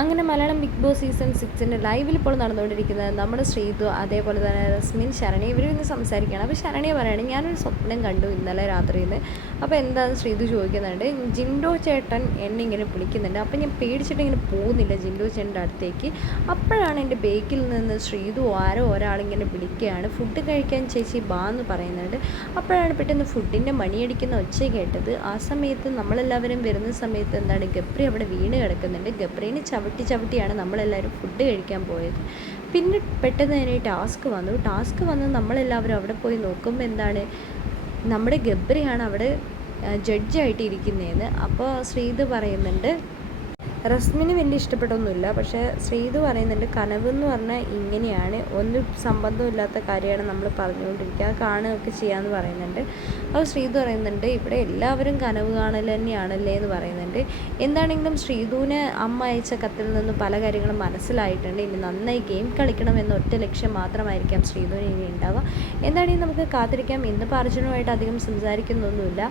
അങ്ങനെ Malayalam big Boss season സിക്സിന്റെ ലൈവിൽ ഇപ്പോൾ നടന്നുകൊണ്ടിരിക്കുന്നത് നമ്മുടെ ശ്രീതു അതേപോലെ തന്നെ റസ്മിൻ ശരണി ഇവർ ഇന്ന് സംസാരിക്കുകയാണ്. അപ്പോൾ ശരണിയെ പറയുകയാണെങ്കിൽ ഞാനൊരു സ്വപ്നം കണ്ടു ഇന്നലെ രാത്രിയിൽ അപ്പോൾ എന്താണെന്ന് ശ്രീതു ചോദിക്കുന്നുണ്ട് ജിൻഡോ ചേട്ടൻ എന്നെ ഇങ്ങനെ വിളിക്കുന്നുണ്ട്. അപ്പോൾ ഞാൻ പേടിച്ചിട്ട് ഇങ്ങനെ പോകുന്നില്ല ജിൻഡോ ചേട്ടന്റെ അടുത്തേക്ക്. അപ്പോഴാണ് എന്റെ ബേക്കിൽ നിന്ന് ശ്രീതു ആരോ ഒരാളിങ്ങനെ വിളിക്കുകയാണ്. ഫുഡ് കഴിക്കാൻ ചേച്ചി ബാ എന്ന് പറയുന്നുണ്ട്. അപ്പോഴാണ് പെട്ടെന്ന് ഫുഡിന്റെ മണിയടിക്കുന്ന ഒച്ച കേട്ടത്. ആ സമയത്ത് നമ്മളെല്ലാവരും വരുന്ന സമയത്ത് എന്താണ് ഗപ്രി അവിടെ വീണ് കിടക്കുന്നുണ്ട്. ഗബ്രീനെ ചവിട്ടി ചവിട്ടിയാണ് നമ്മളെല്ലാവരും ഫുഡ് കഴിക്കാൻ പോയത്. പിന്നെ പെട്ടെന്ന് തന്നെ ടാസ്ക് വന്നു. ടാസ്ക് വന്ന് നമ്മളെല്ലാവരും അവിടെ പോയി നോക്കുമ്പോൾ എന്താണ്? നമ്മുടെ ഗബ്രിയാണ് അവിടെ ജഡ്ജായിട്ട് ഇരിക്കുന്നതെന്ന് അപ്പോൾ ശ്രീത് പറയുന്നുണ്ട് റസ്മിന് വലിയ ഇഷ്ടപ്പെട്ടൊന്നുമില്ല. പക്ഷേ ശ്രീത് പറയുന്നുണ്ട് കനവ് എന്ന് പറഞ്ഞാൽ ഇങ്ങനെയാണ്. ഒന്നും സംബന്ധമില്ലാത്ത കാര്യമാണ് നമ്മൾ പറഞ്ഞുകൊണ്ടിരിക്കുക. കാണുകയൊക്കെ ചെയ്യാമെന്ന് പറയുന്നുണ്ട്. അപ്പോൾ ശ്രീതു പറയുന്നുണ്ട് ഇവിടെ എല്ലാവരും കനവ് കാണൽ തന്നെയാണല്ലേ എന്ന് പറയുന്നുണ്ട്. എന്താണെങ്കിലും ശ്രീതുവിന് അമ്മ അയച്ച കത്തിൽ നിന്ന് പല കാര്യങ്ങളും മനസ്സിലായിട്ടുണ്ട്. ഇനി നന്നായി ഗെയിം കളിക്കണം എന്ന ഒറ്റ ലക്ഷ്യം മാത്രമായിരിക്കാം ശ്രീതുവിന് ഇനി ഉണ്ടാവുക. എന്താണെങ്കിലും നമുക്ക് കാത്തിരിക്കാം. ഇന്ന് അർജുനുമായിട്ട് അധികം സംസാരിക്കുന്നൊന്നുമില്ല.